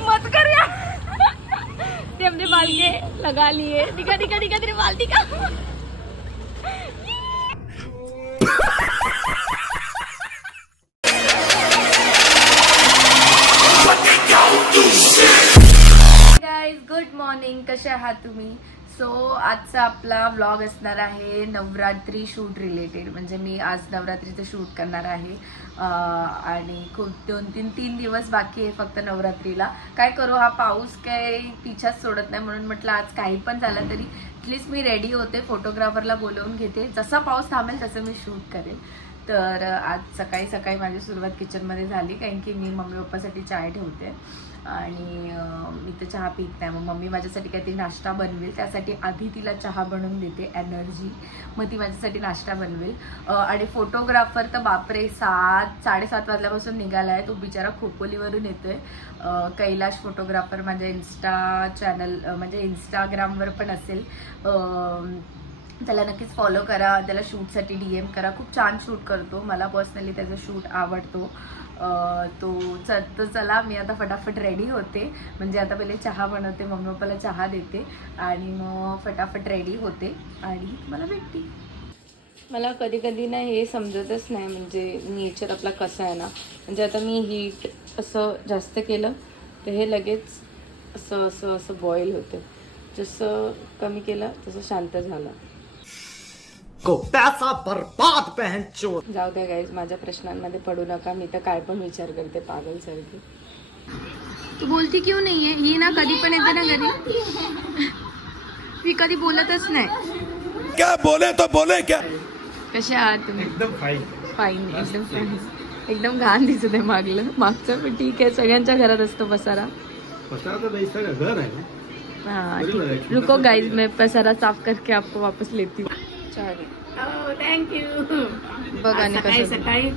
मत कर यार। ते हमने बाल के लगा लिए। दिखा दिखा दिखा तेरे बाल दिखा। गुड मॉर्निंग, कसे आहात तुम्ही? सो आजचा आपला व्लॉग असणार आहे नवरात्री शूट रिलेटेड. म्हणजे मी आज नवरात्रीचं शूट करणार आहे आणि खूप 2-3 दिवस बाकी आहे फक्त नवरात्रीला. काय करू, हा पाऊस काही पिछाच सोडत नाही, म्हणून म्हटलं आज काही पण झालं तरी ॲटलिस्ट मी रेडी होते, फोटोग्राफरला बोलवून घेते, जसा पाऊस थांबेल तसं मी शूट करेल. तर आज सकाळी सकाळी माझी सुरुवात किचनमध्ये झाली, कारण की मी मम्मी पप्पासाठी चाय ठेवते आणि मी तर चहा पीत नाही. मग मम्मी माझ्यासाठी काहीतरी नाश्ता बनवेल, त्यासाठी आधी तिला चहा बनवून देते एनर्जी, मग ती माझ्यासाठी नाश्ता बनवेल. आणि फोटोग्राफर तर बापरे 7-7:30 वाजल्यापासून निघाला आहे. तो बिचारा खोपोलीवरून येतोय. कैलाश फोटोग्राफर माझ्या इन्स्टा चॅनल म्हणजे इंस्टाग्रामवर पण असेल, त्याला नक्कीच फॉलो करा, त्याला शूटसाठी DM करा. खूप छान शूट करतो, मला पर्सनली त्याचा शूट आवडतो. तो चला मी आता फटाफट रेडी होते. म्हणजे आता पहिले चहा बनवते, मम्मी पप्पाला चहा देते आणि मग फटाफट रेडी होते आणि मला भेटते. मला कधी कधी ना हे समजतच नाही, म्हणजे नेचर आपला कसा आहे ना. म्हणजे आता मी हीट असं जास्त केलं तर हे लगेच असं असं असं बॉईल होतं, जसं कमी केलं तसं शांत झालं. पैसा बर्बाद बहन चोद. जाऊ द्या गाईज, माझ्या प्रश्नांमध्ये पडू नका. मी तर काय पण विचार करते पागल सारखी. तू बोलती क्यों नाहीये? ही ना कधी पण येते ना घरी, मी कधी बोलतच नाही. क्या बोले तो बोले क्या. कसे आहात तुम्ही? एकदम फाईन. फाईन, एकदम फाईन. एकदम घाण दिसत आहे मागचं पण ठीक आहे, सगळ्यांच्या घरात असतो पसारा. पसारा तो नहीं, इसका घर है ना. हाँ ठीक है, रुको गाइज, मैं पसारा साफ करके आपको वापस लेती हूँ. Thank you. बघा सकाळी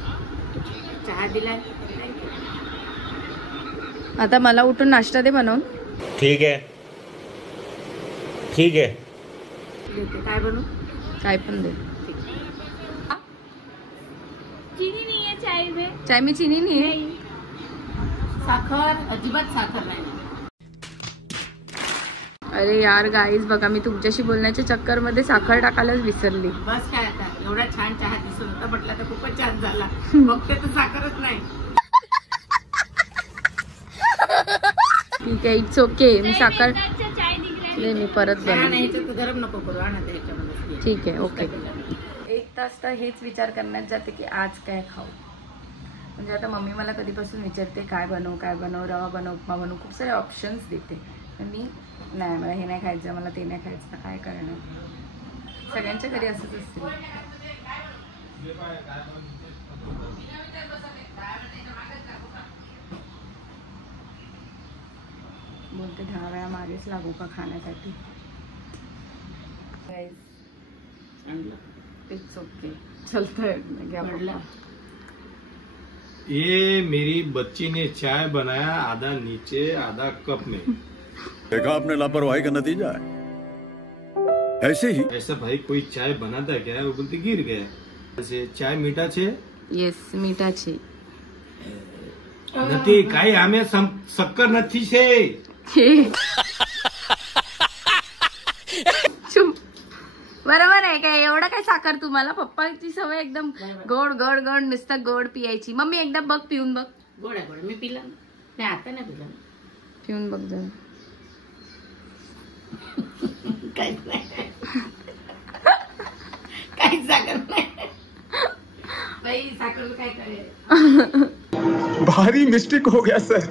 चहा दिलाय. आता मला उठून नाश्ता दे बनवून. ठीक है ठीक है. काय बनवू? चाय पण दे. चीनी नाही आहे चाय में. चाय में चीनी नहीं है. साखर अजिबात साखर नाही. अरे यार गाईज बघा, मी तुमच्याशी बोलण्याच्या चक्कर मध्ये साखर टाकायलाच विसरली. बस काय आता, एवढा छान चहा दिसत होता, म्हटलं तर खूपच छान झाला. बघते तर साखरच नाही. ठीक आहे, इट्स ओके. मी साखर नाही, मी परत बनवते. गरम नको करू, आणा. ठीक आहे, ओके. 1 तास तर हेच विचार करण्यात जाते की आज काय खाऊ. म्हणजे आता मम्मी मला कधीपासून विचारते काय बनवू, रवा बनवू, उपमा बनवू, खूप सारे ऑप्शन्स देते. मी नाही, मला हे नाही खायचं, मला ते नाही खायचं, काय करणार. सगळ्यांच्या घरी असंच असते. बोलते 10 वेळा मागेच लागू का खाण्यासाठी. इट्स ओके, चलता है. ये मेरी बच्ची ने चाय बनाया, आधा नीचे आधा कप में. देखा आपने लापरवाही का नतीजा है. ऐसे ही ऐसा भाई कोई चाय बनाता है क्या? वो बोलते गिर गया. ऐसे चाय मीठा छे. येस, मीठा छे. નથી કાઈ આમે શક્કર નથી છે. बरोबर आहे काय? एवढं काय साखर तुम्हाला? पप्पाची सवय एकदम गोड गोड गोड, नुसतं गोड पियायची. मम्मी एकदा बघ, पिऊन बघ. गोड आहे गोड. मी पिला नाही, आता नाही पिला. पिऊन बघ जरा. काहीच नाही, काहीच साखर नाही बाई. साखर काय करेल. भारी मिस्टेक हो गया सर.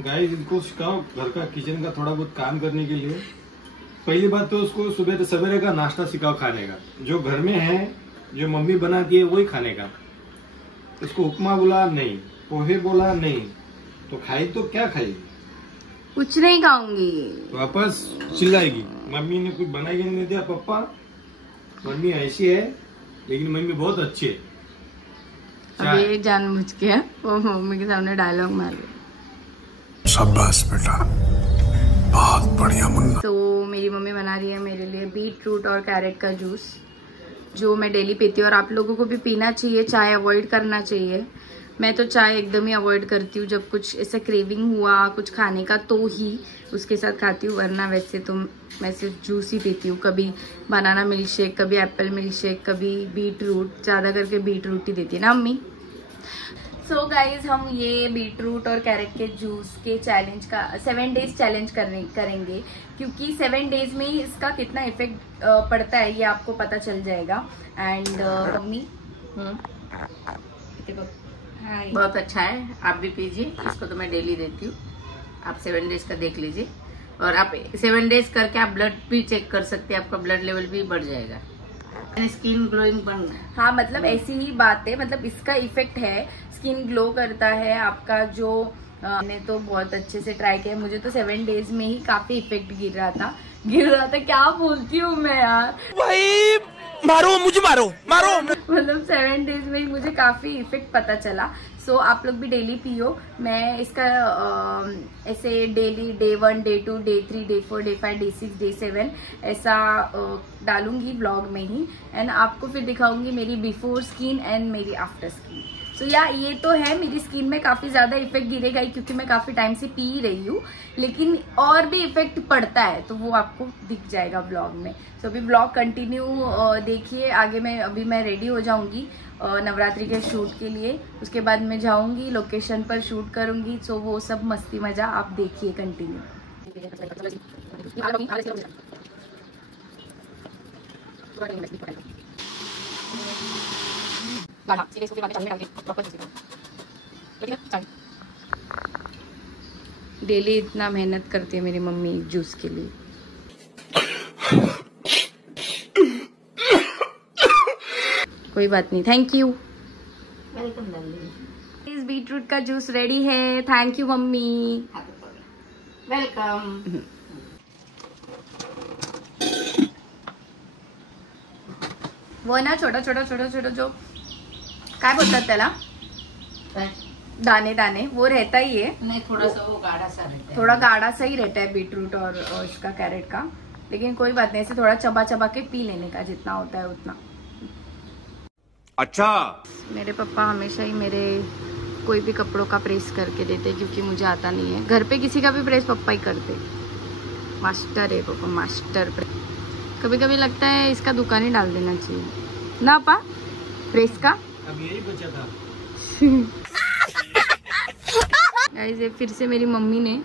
गाइस, इनको सिखाओ घर का किचन का थोड़ा बहुत काम करने के लिए. पहली बात तो उसको सुबह सवेरे का नाश्ता सिखाओ खाने का, जो घर में है, जो मम्मी बनाती है वही खाने का. उसको उपमा बोला नहीं, पोहे बोला नहीं, तो खाई तो क्या खाई? कुछ नहीं खाऊंगी. वापस चिल्लाएगी, मम्मी ने कुछ बनाई नहीं दिया. पप्पा, मम्मी ऐसी है लेकिन मम्मी बहुत अच्छी है. अब ये जानबूझ के वो मम्मी के सामने डायलॉग मार रही। शाबाश बेटा, बहुत बढ़िया मुन्ना। तो मेरी मम्मी बना रही है मेरे लिए बीट रूट और कैरेट का जूस, जो मैं डेली पीती हूँ और आप लोगों को भी पीना चाहिए। चाय अवॉइड करना चाहिए। मैं तो चाय एकदम ही अवॉइड करती हूँ। जब कुछ ऐसा क्रेविंग हुआ कुछ खाने का तो ही उसके साथ खाती हूँ, वरना वैसे तो मैं सिर्फ जूस ही पीती हूँ। कभी बनाना मिल्क शेक, कभी एप्पल मिल्क शेक, कभी बीट रूट, ज़्यादा करके बीट रूट ही देती है ना अम्मी। सो गाइज हम ये बीट रूट और कैरेट के जूस के चैलेंज का 7 डेज चैलेंज करेंगे, क्योंकि 7 डेज में ही इसका कितना इफेक्ट पड़ता है ये आपको पता चल जाएगा। एंड मम्मी बहुत अच्छा है, आप भी पीजिए। इसको तो मैं डेली देती हूँ। आप 7 डेज का देख लीजिए और आप 7 डेज करके आप ब्लड भी चेक कर सकते हैं, आपका ब्लड लेवल भी बढ़ जाएगा, स्किन ग्लोइंग बन। हाँ मतलब ऐसी ही बात है, मतलब इसका इफेक्ट है, स्किन ग्लो करता है आपका। जो मैंने तो बहुत अच्छे से ट्राई किया, मुझे तो 7 डेज में ही काफी इफेक्ट गिर रहा था। क्या बोलती हूँ मैं यार, भाई मारो मुझे, मारो मतलब 7 डेज में ही मुझे काफी इफेक्ट पता चला। सो आप लोग भी डेली पियो। मैं इसका ऐसे daily day 1, day 2, day 3, day 4, day 5, day 6, day 7 ऐसा डालूंगी ब्लॉग में ही, एंड आपको फिर दिखाऊंगी मेरी बिफोर स्किन एंड मेरी आफ्टर स्किन। सो ये तो है, मेरी स्किन में काफ़ी ज़्यादा इफेक्ट गिरेगा ही, क्योंकि मैं काफ़ी टाइम से पी रही हूँ, लेकिन और भी इफेक्ट पड़ता है तो वो आपको दिख जाएगा ब्लॉग में। सो अभी ब्लॉग कंटिन्यू देखिए। आगे अभी मैं रेडी हो जाऊंगी नवरात्रि के शूट के लिए, उसके बाद मैं जाऊंगी लोकेशन पर शूट करूंगी। सो वो सब मस्ती मजा आप देखिए कंटिन्यू। डेली इतना मेहनत करती है मेरी मम्मी जूस के लिए। कोई बात नहीं, thank you. Welcome darling. Is beetroot का जूस रेडी है। Thank you mummy. वेलकम। वो ना छोटा जो काय बोलतात त्याला, दाने दाने, वो रहता ही है। नहीं, थोड़ा सा वो गाढ़ा सा रहता है। थोड़ा गाढ़ा सा ही रहता है बीटरूट और इसका कैरेट का, लेकिन कोई बात नहीं, ऐसे थोड़ा चबा के पी लेने का, जितना होता है उतना। अच्छा, मेरे पापा हमेशा ही मेरे कोई भी कपड़ों का प्रेस करके देते, क्योंकि मुझे आता नहीं है। घर पे किसी का भी प्रेस पापा ही करते, मास्टर है पापा, मास्टर। कभी कभी लगता है इसका दुकान ही डाल देना चाहिए ना पापा, प्रेस का। अब यही बचा था। गाइस ये फिर से मेरी मम्मी ने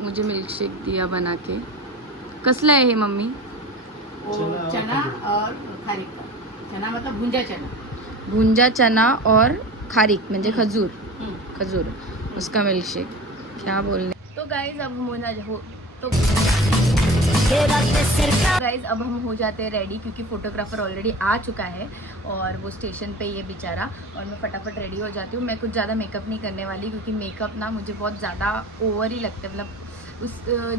मुझे मिल्क शेक दिया बना के। कसला है हे मम्मी? वो चना और खारीक का। चना मतलब भुंजा चना, भुंजा चना और खारीक म्हणजे खजूर, खजूर, उसका मिल्क शेक। क्या बोलने। तो गाइस अब हम हो जाते हैं रेडी, क्योंकि फोटोग्राफर ऑलरेडी आ चुका है और वो स्टेशन पे ही है बेचारा, और मैं फटाफट रेडी हो जाती हूँ। मैं कुछ ज़्यादा मेकअप नहीं करने वाली, क्योंकि मेकअप ना मुझे बहुत ज़्यादा ओवर ही लगता है। मतलब उस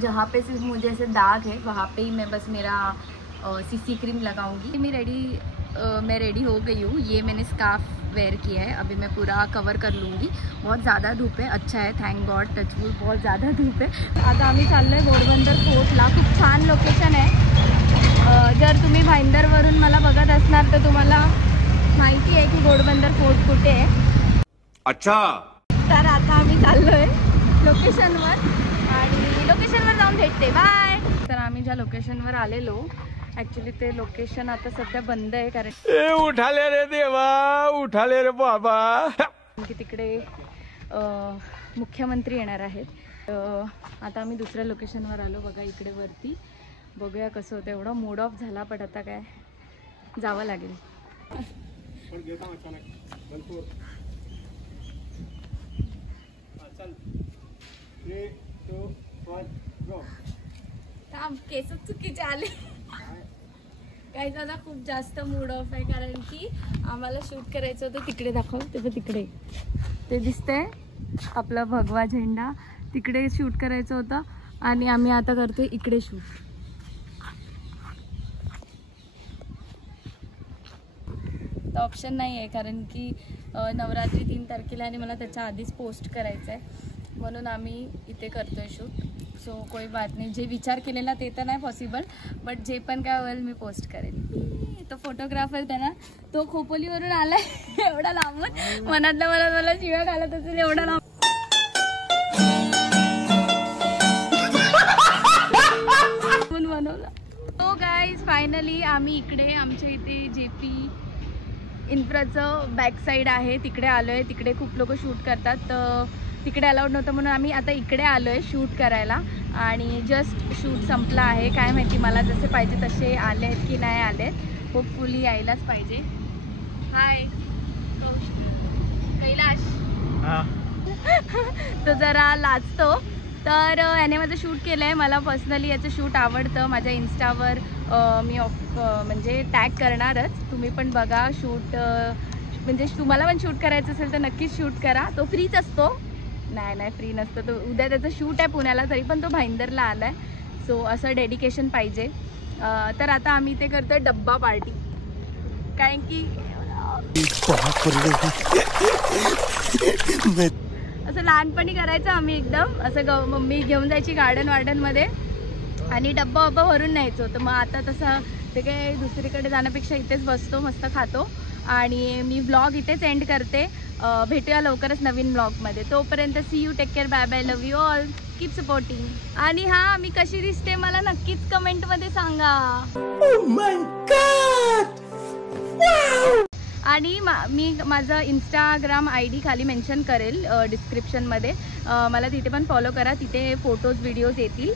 जहाँ पे सिर्फ मुझे ऐसे दाग है वहाँ पे ही मैं बस मेरा सीसी क्रीम लगाऊंगी। मैं रेडी हो गई हूँ। ये मैंने स्कार्फ वेयर किया है, अभी मैं पूरा कवर कर लूँगी। बहुत ज़्यादा धूप है, अच्छा है, थँक गॉड, टचवूड, बहुत ज़्यादा धूप है। आता आम्ही चाललो आहे घोडबंदर फोर्टला। खूप छान लोकेशन आहे। जर तुम्ही भाईंदरवरून मला बघत असणार तर तुम्हाला माहिती आहे की घोडबंदर फोर्ट कुठे आहे। अच्छा, तर आता आम्ही चाललो आहे लोकेशनवर आणि लोकेशनवर जाऊन भेटते, बाय। तर आम्ही ज्या लोकेशनवर आलेलो, ॲक्च्युली ते लोकेशन आता सध्या बंद आहे, कारण उठाले रे देवा, उठाले रे बाबा, की तिकडे मुख्यमंत्री येणार आहेत। आता आम्ही दुसऱ्या लोकेशनवर आलो, बघा इकडे वरती, बघूया कसं होतं। एवढा मूड ऑफ झाला, पण आता काय जावं लागेल। केस चुकीचे आले काही दादा, खूप जास्त मूड ऑफ आहे, कारण की आम्हाला शूट करायचं होतं तिकडे, दाखव ते तिकडे ते दिसतंय आपला भगवा झेंडा, तिकडे शूट करायचं होतं आणि आम्ही आता करतोय इकडे शूट। तर ऑप्शन नाही आहे, कारण की नवरात्री 3 तारखेला आणि मला त्याच्या आधीच पोस्ट करायचं आहे, म्हणून आम्ही इथे करतोय शूट. सो कोई बात नाही, जे विचार केलेला ते तर नाही पॉसिबल, बट जे पण काय होईल मी पोस्ट करेन. तो फोटोग्राफर त्यांना तो खोपोलीवरून आलाय एवढा लांबून, मनातल्या मनात मला शिव्या घालत असेल एवढा लांब बनवला. तो गाईज फायनली आम्ही इकडे आमच्या इथे JP इन्फ्राचं बॅक साईड आहे तिकडे आलो आहे. तिकडे खूप लोक शूट करतात, तर तिकडे अलाउड नव्हतं म्हणून आम्ही आता इकडे आलो आहे शूट करायला. आणि जस्ट शूट संपला आहे. काय माहिती मला जसे पाहिजे तसे आले आहेत की नाही आले आहेत, होपफुली यायलाच पाहिजे. हाय कैलाश. तो जरा लाजतो, तर याने माझं शूट केलं आहे. मला पर्सनली याचं शूट आवडतं. माझ्या इन्स्टावर मी म्हणजे टॅग करणारच, तुम्ही पण बघा शूट. म्हणजे तुम्हाला पण शूट करायचं असेल तर नक्कीच शूट करा. तो फ्रीच असतो, नाही फ्री नसतं. तो उद्या त्याचं शूट आहे पुण्याला, तरी पण तो भाईंदरला आला आहे. सो असं डेडिकेशन पाहिजे. तर आता आम्ही ते करतो आहे डब्बा पार्टी, कारण की असं लहानपणी करायचं आम्ही एकदम असं. मम्मी घेऊन जायची गार्डनमध्ये आणि डब्बा वब्बा भरून न्यायचो. तर मग आता तसं ते काय दुसरीकडे जाण्यापेक्षा इथेच बसतो, मस्त खातो. आणि मी व्लॉग इथेच एंड करते. भेटूया लवकरच नवीन व्लॉगमध्ये. तोपर्यंत see you, take care, bye bye, love you all, keep supporting. आणि हां, मी कशी दिसते मला नक्कीच कमेंटमध्ये सांगा. आणि मी माझं इंस्टाग्राम ID खाली मेन्शन करेल डिस्क्रिप्शनमध्ये. मला तिथे पण फॉलो करा, तिथे फोटोज व्हिडिओज येतील.